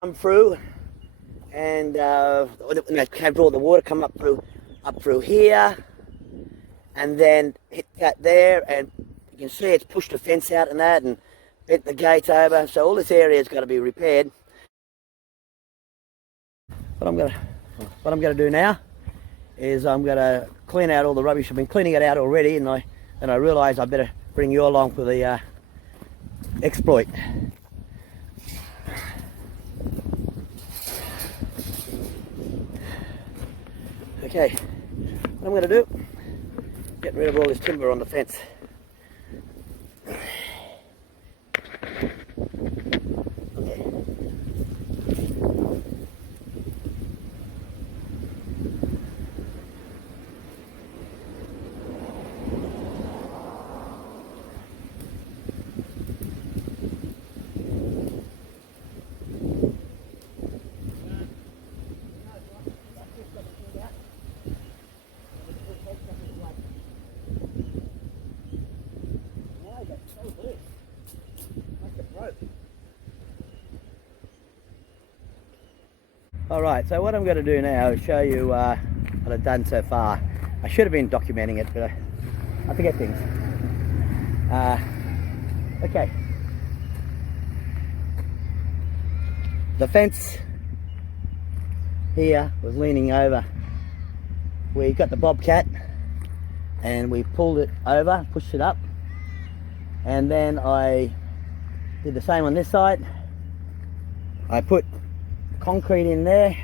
come through and have all the water come up through here, and then hit that there, and you can see it's pushed the fence out and that, and bent the gate over. So all this area has got to be repaired. What I'm gonna do now is I'm gonna clean out all the rubbish. I've been cleaning it out already, and I realised I better bring you along for the exploit. Okay, what I'm going to do, get rid of all this timber on the fence. Okay. Alright, so what I'm going to do now is show you what I've done so far. I should have been documenting it, but I forget things. Okay. The fence here was leaning over. We got the bobcat and we pulled it over, pushed it up, and then I did the same on this side. I put concrete in there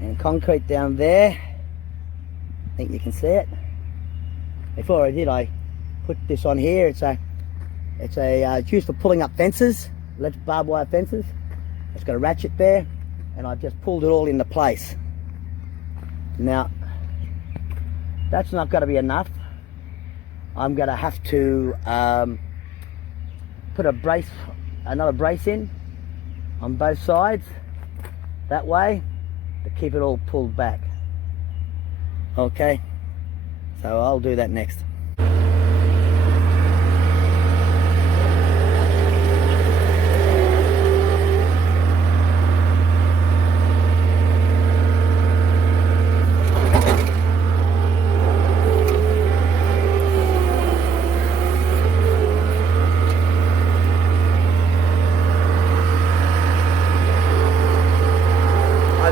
and concrete down there. I think you can see it. Before I did, I put this on here. It's used for pulling up fences, barbed wire fences. It's got a ratchet there, and I just pulled it all into place. Now that's not going to be enough. I'm going to have to put another brace in on both sides, that way, to keep it all pulled back. Okay, so I'll do that next.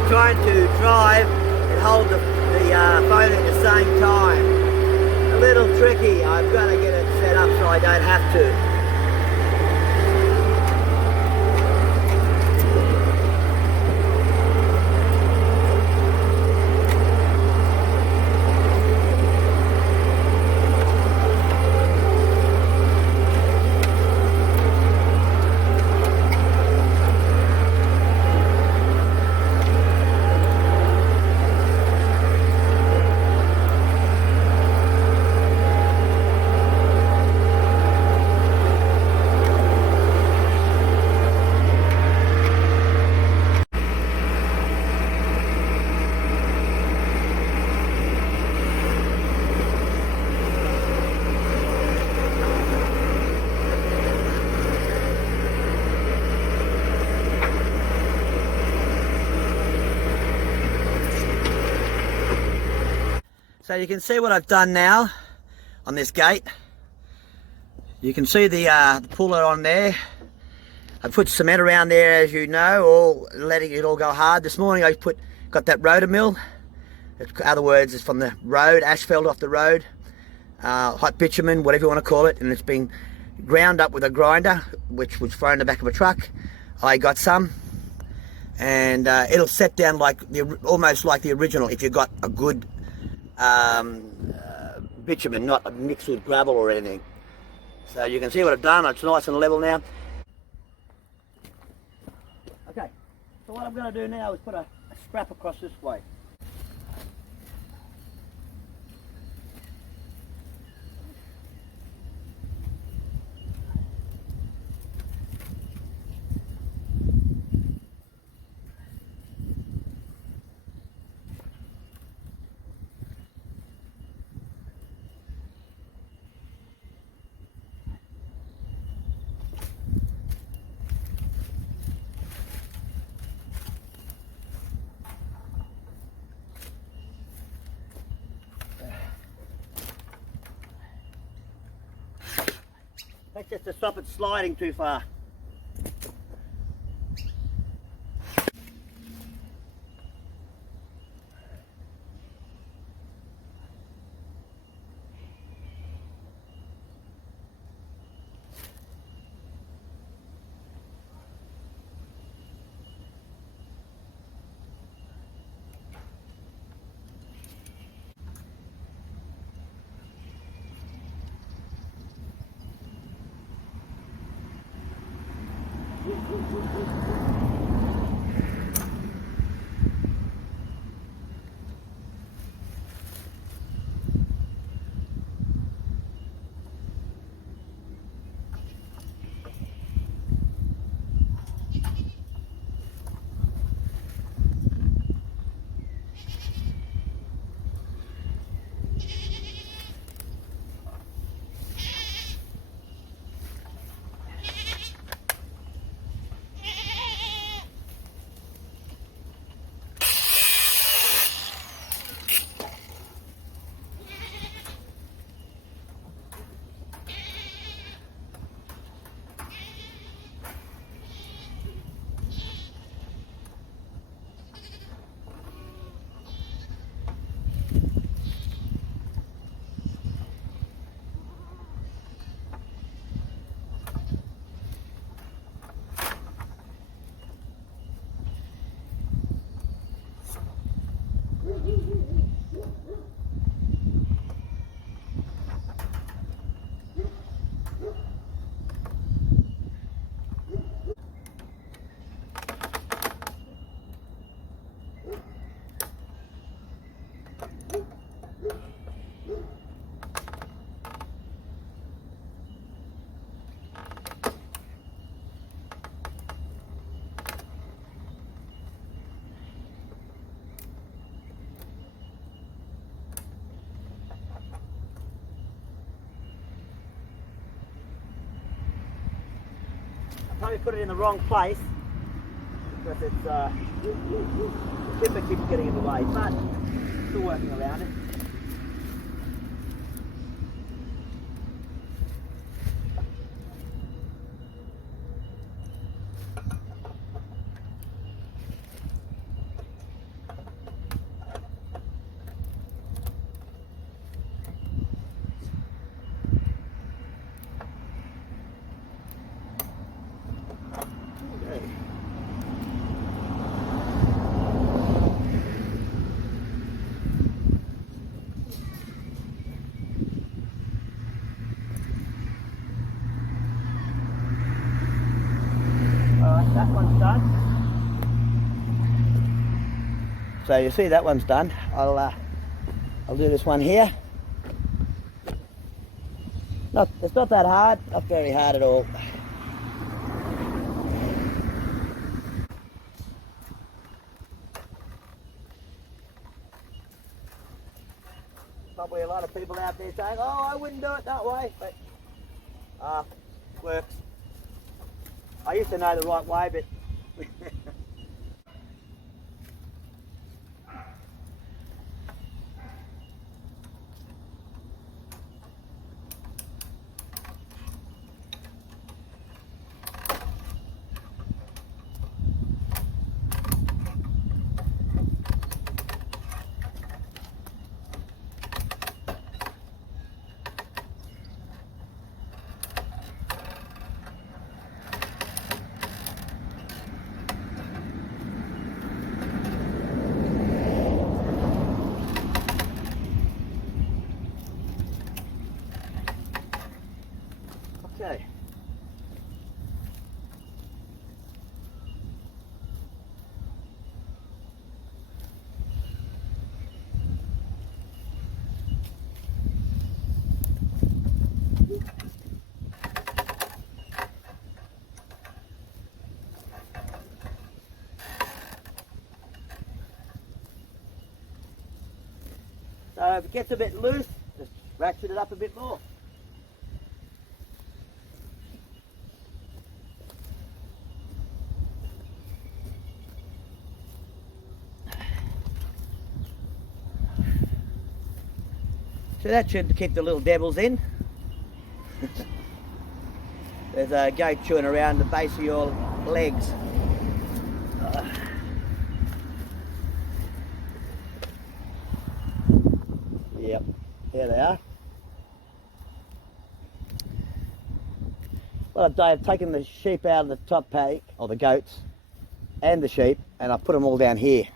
Trying to drive and hold the phone at the same time. A little tricky. I've got to get it set up so I don't have to. So you can see what I've done now on this gate. You can see the puller on there. I put cement around there, as you know, all letting it all go hard. This morning I got that rotor mill. In other words, it's from the road, asphalt off the road, hot bitumen, whatever you want to call it, and it's been ground up with a grinder, which was thrown in the back of a truck. I got some, and it'll set down like almost like the original if you got a good bitumen, not mixed with gravel or anything. So you can see what I've done. It's nice and level now. Okay, so what I'm going to do now is put a scrap across this way. That's just to stop it sliding too far. Probably put it in the wrong place because it's the timber keeps getting in the way, but still working around it. That one's done. So you see that one's done. I'll do this one here. It's not that hard. Not very hard at all. Probably a lot of people out there saying, "Oh, I wouldn't do it that way," but works. I used to know the right way, but okay. So if it gets a bit loose, just ratchet it up a bit more. So that should keep the little devils in. There's a goat chewing around the base of your legs. Yep, there they are. Well, I've taken the sheep out of the top paddock, or the goats, and the sheep, and I've put them all down here.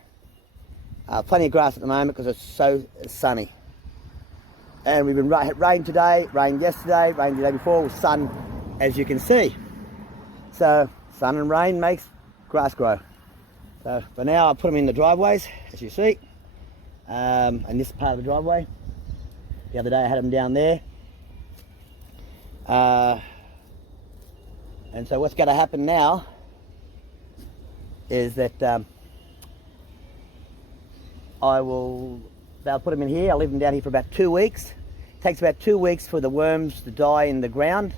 Plenty of grass at the moment because it's so sunny. And we've been rain today, rain yesterday, rain the day before, with sun, as you can see. So sun and rain makes grass grow. So for now, I put them in the driveways, as you see, and this is part of the driveway. The other day I had them down there. And so what's going to happen now is that they'll put them in here. I'll leave them down here for about 2 weeks. It takes about 2 weeks for the worms to die in the ground.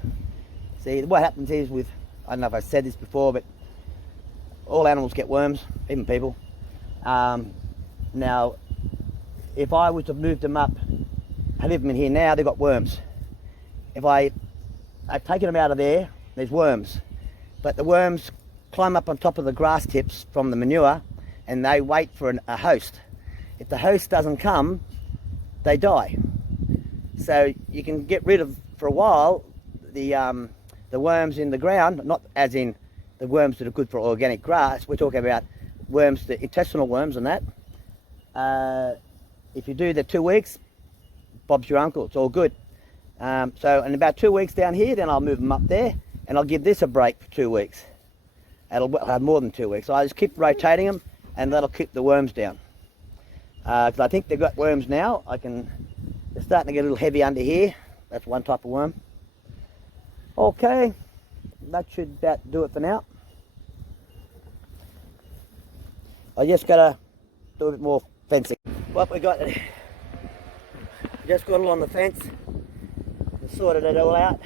See, what happens is I don't know if I've said this before, but all animals get worms, even people. Now, if I was to move them up, I leave them in here now, they've got worms. If I've taken them out of there, there's worms. But the worms climb up on top of the grass tips from the manure, and they wait for a host. If the host doesn't come, they die. So you can get rid of, for a while, the worms in the ground, not as in the worms that are good for organic grass. We're talking about worms, the intestinal worms and that. If you do the 2 weeks, Bob's your uncle, it's all good. So in about 2 weeks down here, then I'll move them up there, and I'll give this a break for 2 weeks. I'll have more than 2 weeks. So I just keep rotating them, and that'll keep the worms down. Because I think they've got worms now. They're starting to get a little heavy under here. That's one type of worm. Okay, that should about do it for now. I just got to do a bit more fencing. What we got, just got along the fence, sorted it all out.